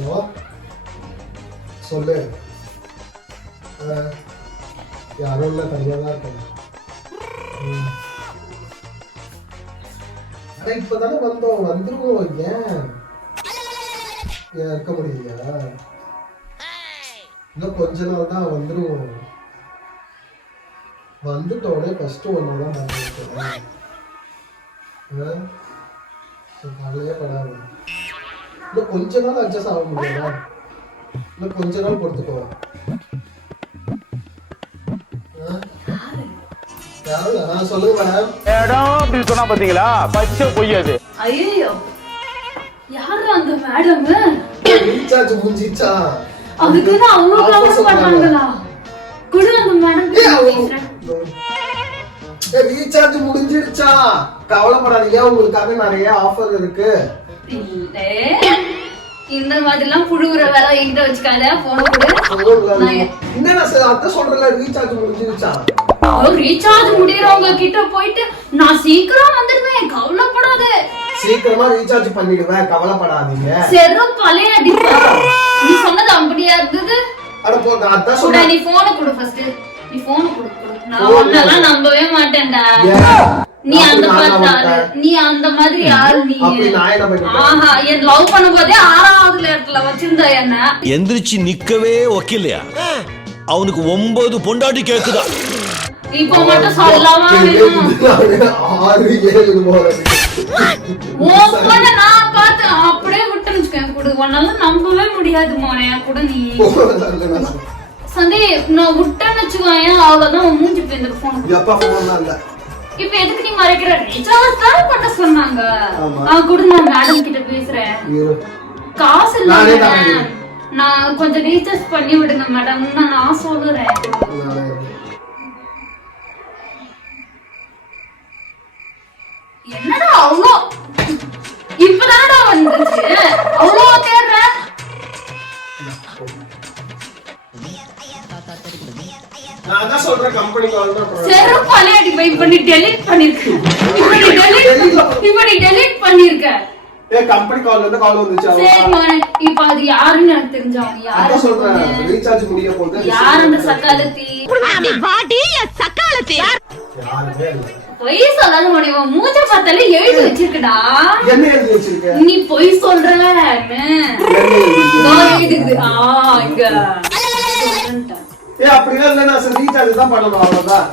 Hello சொல்லு. யாரும் இல்லை, தனியாக தான் இருக்கேன். ஆனால் இப்போ தானே வந்தோம், வந்துருவோம். ஏன் இருக்க முடியலையா? இன்னும் கொஞ்ச நாள் தான், வந்துருவோம். வந்துட்டோடனே ஃபஸ்ட்டு ஒன்றா தான் பண்ணிருக்கேன். கவலையே படாது. இன்னும் கொஞ்ச நாள் அட்ஜஸ்ட் ஆக முடியாதா? இன்னும் கொஞ்ச நாள் பொறுத்துக்கோ. சொல்லுங்க மேடம். சொன்னா பாத்தீங்களா, பச்சை பொய்யாது. ஐயோ, யாரு அந்த மேடம்? ரீசார்ஜ் முடிஞ்சிச்சா? அதுக்கு தான் அவ்வளவு கவர் பண்ணாங்களா? குடு அந்த மேடம். ரீசார்ஜ் முடிஞ்சிருச்சா? கவலைப்படாதீங்க, உங்களுக்காக நிறைய ஆஃபர் இருக்கு. இந்த மாதிரிலாம் புழுவுற வேலை என்கிட்ட வச்சுக்காத. போன கொடு. என்ன அதான் சொல்றல, ரீசார்ஜ் முடிஞ்சிருச்சா? ரீசார்ஜ் முடியறவங்க கிட்ட போயிட்டு நான் சீக்கிரம் வந்துடுவேன், கவலைப்படாத. சீக்கிரமா ரீசார்ஜ் பண்ணிடுவேன், கவலைப்படாதீங்க. செரும் பழைய நீ சொன்னது அப்படியே இருந்தது. அட போ, நான் அதான் சொல்றேன். நீ போன் கொடு ஃபர்ஸ்ட். நீ போன் கொடு. நான் உன்னெல்லாம் நம்பவே மாட்டேன்டா. நீ அந்த மாதிரி நீ அந்த மாதிரி யாரு நீ? ஆஹா, என் லவ் பண்ணும்போதே 6வது இடத்துல வச்சிருந்தா என்ன? எந்திரிச்சு நிக்கவே ஒக்கில்லையா? அவனுக்கு 9 பொண்டாட்டி கேக்குதா? இப்போ மட்டும் சொல்லாம 6 7 போறது. ஓப்பன நான் பார்த்து அப்படியே விட்டுருச்சுக்கேன். குடு, உன்னால நம்பவே முடியாது மோனே. குடு நீ. சந்தீப், நான் விட்டேன்னு வச்சுக்கோயேன், அவ்வளவுதான் மூஞ்சி போய் போன். எப்பா போன் இல்ல. இப்ப எதுக்கு நீ மறைக்கிற? ரீசார்ஜ் தான் பண்ண சொன்னாங்க. குடு, நான் மேடம் கிட்ட பேசுறேன். காசு இல்ல, நான் கொஞ்சம் ரீசார்ஜ் பண்ணி விடுங்க மேடம். நான் சொல்லுறேன். என்னடா அவ்வளோ இப்பதானடா வந்துச்சு, அவ்வளோ தேடுற? நான் தான் சொல்றேன், கம்பெனி கால் தான் பண்றேன். செருப்பாலே அடி பை பண்ணி டெலீட் பண்ணிருக்க. இப்ப நீ டெலீட் பண்ணிருக்க. கம்பெனி கால்ல இருந்து கால் வந்துச்சு. சரி மோனே, இப்போ அது யாருன்னு எனக்கு தெரிஞ்சவங்க. யாரு சொல்றேன், ரீசார்ஜ் முடிய போகுது. யார் அந்த சக்காலத்தி? அடி வாடி சக்காலத்தி. யாருமே இல்ல. பொய் சொல்லாத மோனே, மூஞ்ச பார்த்தாலே எழுதி வச்சிருக்கடா. என்ன எழுதி வச்சிருக்க? நீ பொய் சொல்றன்னு. நான் எழுதுது. இங்க அப்படினா இல்ல, நான் ரீசார்ஜ் தான் பண்ணணும், அவ்வளவுதான்.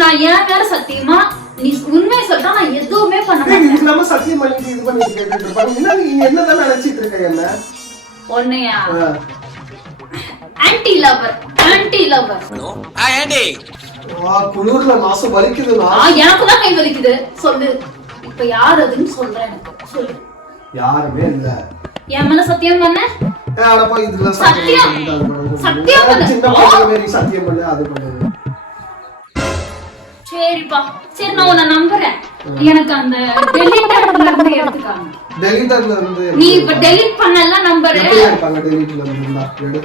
நான் ஏன் மேல சத்தியமா நீ உண்மையை சொல்றா, நான் எதுவுமே பண்ண மாட்டேன். இது நம்ம சத்தியம் பண்ணி இது பண்ணிட்டு நீ என்னதான் நினைச்சிட்டு இருக்க? என்ன ஒண்ணையா? Anti lower. ஆண்டி குளிர்ல மாசம் வலிக்குதுனா? எனக்கு தான் கை வலிக்குது. சொல்லு, இப்ப யார் அதுன்னு சொல்றேன். எனக்கு சொல்லு. யாருமே இல்ல. என் மேல சத்தியம் பண்ண? அடப்பா, இதுல சத்தியம் பண்ண. சின்ன பையன் மாதிரி சத்தியம் பண்ணு, அது பண்ணு. சரிப்பா, சரி, நான் உன்னை நம்புறேன். எனக்கு அந்த டெலிட்டர்ல இருந்து எடுத்துக்காங்க. டெலிட்டர்ல இருந்து நீ இப்ப டெலிட் பண்ணல நம்பர் எடுப்பாங்க. டெலிட்டர்ல இருந்தா எடு.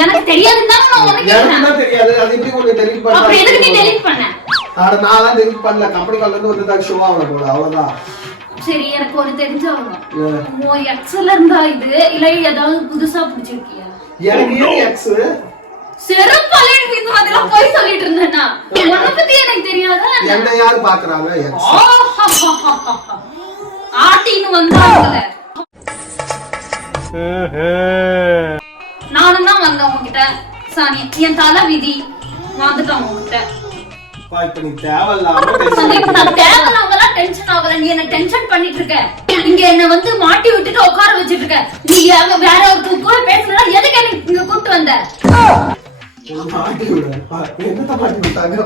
எனக்கு தெரியாதுன்னா நான் உனக்கு என்ன தெரியாது? அது எப்படி உன்னை டெலிட் பண்ண? அப்புறம் எதுக்கு நீ டெலிட் பண்ண? நான் தான் டெலிட் பண்ணல, கம்பெனி கால்ல இருந்து வந்ததா ஷோ ஆவல போல, அவ்வளவுதான். சரி, எனக்கு ஒரு தெரிஞ்சவங்க. ஓ எக்ஸ்ல இருந்தா இது இல்ல ஏதாவது புதுசா பிடிச்சிருக்கியா? எனக்கு ஏன் எக்ஸ்? செருப்பாலே இந்த மாதிரி போய் சொல்லிட்டு இருந்தேனா? உன்னை பத்தி எனக்கு தெரியாதா? என்ன யாரு பாக்குறாங்க? எக்ஸ் ஆட்டின்னு வந்தாங்கல. நானும் தான் வந்தேன் உங்ககிட்ட. சாணி, என் தலை விதி வந்துட்டான் உங்ககிட்ட. இப்ப நீ தேவையில்லாம டென்ஷன் ஆகல. நீ என்ன டென்ஷன் பண்ணிட்டு இருக்க. இங்க என்ன வந்து மாட்டி விட்டுட்டு உட்கார வச்சிட்டு இருக்க. நீ வேற ஒருத்தர் கூட பேசலனா எதுக்கு என்ன இங்க கூப்பிட்டு வந்த? மாட்டி விட என்ன மாட்டி விட்டாங்க?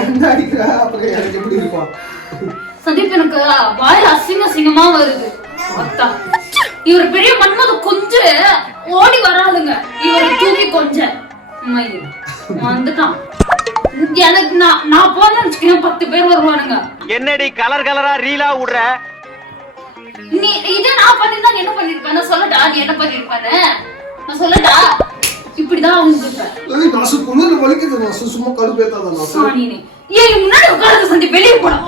என்ன அடிக்கிறா? அப்புறம் எனக்கு எப்படி இருக்கும்? சந்தீப், எனக்கு வாயில அசிங்கமா வருது. இவர் பெரிய மன்மத கொஞ்ச ஓடி வராதுங்க. இவரை தூக்கி கொஞ்ச வந்துட்டான். எனக்கு நான் போன 10 பேர் வருவானுங்க. என்னடி கலர் கலரா ரீலா விடுற? நீ இத நான் பண்ணிருந்தா என்ன பண்ணிருப்பேன்? நான் சொல்லட்டா நீ என்ன பண்ணிருப்பானே? நான் சொல்லட்டா? இப்படிதான் அவங்க நாசு குளிர்ல வலிக்குது. நாசு சும்மா கடுப்பேத்தாத. நாசு சாணினே, ஏய் முன்னாடி உட்கார்ந்து சந்தி வெளிய போடா.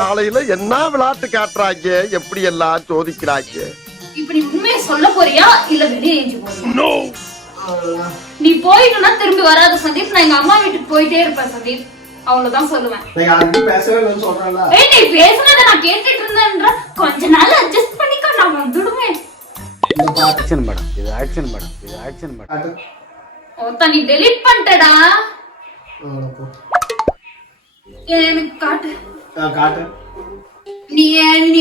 காலையில என்ன விளையாட்டு காட்டுறாங்க, எப்படி எல்லாம் சோதிக்கிறாங்க. இப்ப நீ உண்மையை சொல்ல போறியா இல்ல வெளியே ஏஞ்சி போறியா? நீ போயிட்டுனா திரும்பி வராத சந்தீப். நான் எங்க அம்மா வீட்டுக்கு போயிட்டே இருப்பேன் சந்தீப். அவ்வளவுதான் சொல்லுவேன். நான் யாருக்கும் பேசவே இல்லைன்னு சொல்றேன்ல. ஏய் நீ பேசுனத நான் கேட்டுட்டு இருந்தேன்ற கொஞ்ச நாள் அட்ஜஸ்ட் பண்ணிக்க, நான் வந்துடுவேன். ஆக்ஷன் மேடம், இது ஆக்ஷன் மேடம், இது ஆக்ஷன் மேடம். ஓத்தா நீ டெலீட் பண்ணிட்டடா. எனக்கு காட்டு. காட்டு. நீ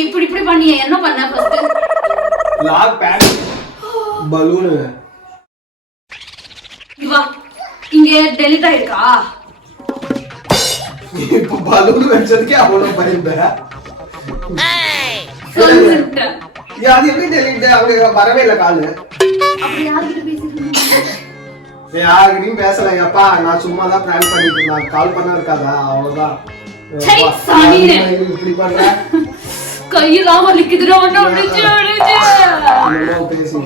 இப்படி இப்படி பண்ணி என்ன பண்ண ஃபர்ஸ்ட்? Lock bad balloon. வா இங்க டெலீட் ஆயிடுக்கா? இப்ப பலூன் வெச்சதுக்கே அவ்வளவு பயந்தா. சொல்லிட்டேன். அது எப்படி டெலீட்? அவங்க வரவே இல்ல காலு. அப்படி யார்கிட்ட பேசிட்டு இருந்தீங்க? யார்கிட்டயும் பேசல. அப்பா நான் சும்மா தான் பிளான் பண்ணிட்டு இருந்தேன். கால் பண்ண இருக்காதா? அவ்வளவுதான். சை சாணினே. இப்படி பண்ற. கையெல்லாம் வலிக்குதுடா. ஒண்ணு அடிச்சு அடிச்சு.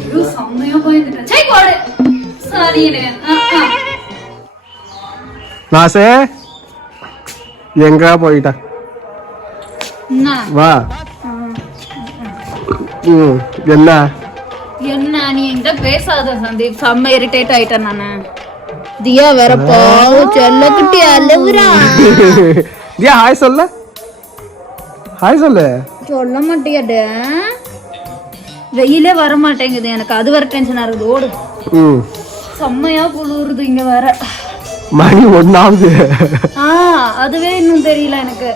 ஐயோ செம்மையா போயிட்டேன். சை போடு. சாணினே. நாசே எங்க போயிட்ட? வா. என்ன என்ன நீ எங்க பேசாத சந்தீப். செம்ம இரிட்டேட் ஆயிட்டேன் நானு. தியா வரப்போ செல்லக்குட்டி அழுவுறா. தியா ஹாய் சொல்ல. ஹாய் சொல்லு. சொல்ல மாட்டியாடே. வெயிலே வர மாட்டேங்குது எனக்கு. அது வர டென்ஷனா இருக்குது. ஓடு. செம்மையா குளிருது இங்க வேற. மணி 1 அதுவே இன்னும் தெரியல எனக்கு.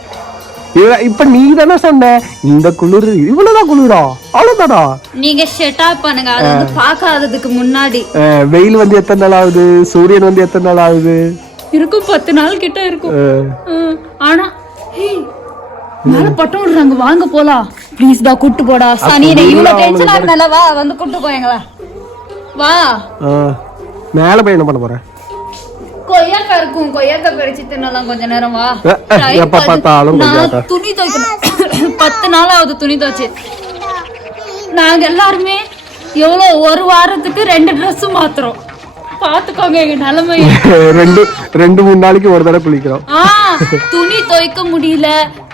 இப்ப நீ தானே சொன்ன இந்த குளிர் இவ்வளவுதான் குளிரா? அவ்வளவுதானா? நீங்க ஷட் அப் பண்ணுங்க. அது வந்து பாக்காததுக்கு முன்னாடி வெயில் வந்து எத்தனை நாள் ஆகுது? சூரியன் வந்து எத்தனை நாள் ஆகுது? இருக்கும் 10 நாள் கிட்ட இருக்கும். ஆனா மேல பட்டம் விடுறாங்க. வாங்க போலாம் ப்ளீஸ் டா. கூட்டு போடா சனியே. இவ்வளவு டென்ஷனா இருந்தால வா வந்து கூட்டு போயங்களா. வா மேல போய் என்ன பண்ண போற? கொய்யாக்கா இருக்கும். கொய்யாக்கா பறிச்சு தின்னலாம் கொஞ்ச நேரம். வா. எப்ப பார்த்தாலும் கொய்யாக்கா. துணி துவைக்கணும். 10 நாள் ஆகுது துணி துவைச்சு. நாங்க எல்லாருமே எவ்வளவு ஒரு வாரத்துக்கு 2 Dress மாத்துறோம். பாத்துக்கோங்க எங்க நிலைமை. 2-3 நாளைக்கு ஒரு தடவை குளிக்கிறோம். துணி துவைக்க முடியல,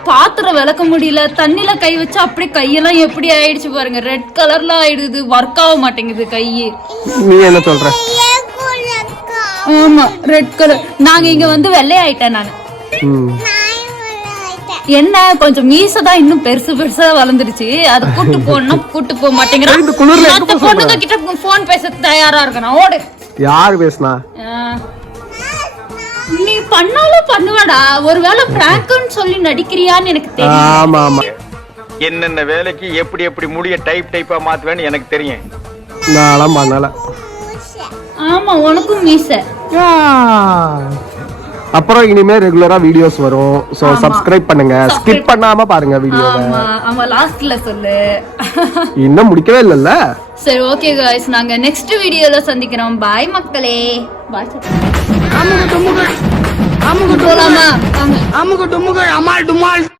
பாத்திரம் விளக்க முடியல. தண்ணில கை வச்சா அப்படியே கையெல்லாம் எப்படி ஆயிடுச்சு பாருங்க. ரெட் கலர்ல ஆயிடுது. ஒர்க் ஆக மாட்டேங்குது கை. நீ என்ன சொல்ற? ஆமா ரெட் கலர். நாங்க இங்க வந்து வெள்ளை ஆயிட்டேன் நானு. என்ன கொஞ்சம் மீசதான் இன்னும் பெருசு பெருசா வளர்ந்துருச்சு. அது கூட்டு போனா கூட்டு போக மாட்டேங்கிறான். பொண்ணுங்க கிட்ட போன் பேச தயாரா இருக்கணும். ஓடு. யாரு பேசுனா? நீ பண்ணாலும் பண்ணுவாடா. ஒருவேளை பிராங்க்னு சொல்லி நடிக்கிறியான்னு எனக்கு தெரியும். ஆமா ஆமா. என்னென்ன வேலைக்கு எப்படி எப்படி முடிய டைப்பா மாத்துவேன்னு எனக்கு தெரியும். நான்லாம் பண்ணல. ஆமா உனக்கும் மீச. அப்புறம் இனிமே ரெகுலரா வீடியோஸ் வரும். சோ சப்ஸ்கிரைப் பண்ணுங்க. ஸ்கிப் பண்ணாம பாருங்க வீடியோவை. ஆமா லாஸ்ட்ல சொல்லு. இன்னும் முடிக்கவே இல்லல்ல. சரி ஓகே गाइस. நாங்க நெக்ஸ்ட் வீடியோல சந்திக்கிறோம். பை மக்களே. பை. அமுக டுமுக போலாமா? அமுக டுமுக அமால் டுமால்.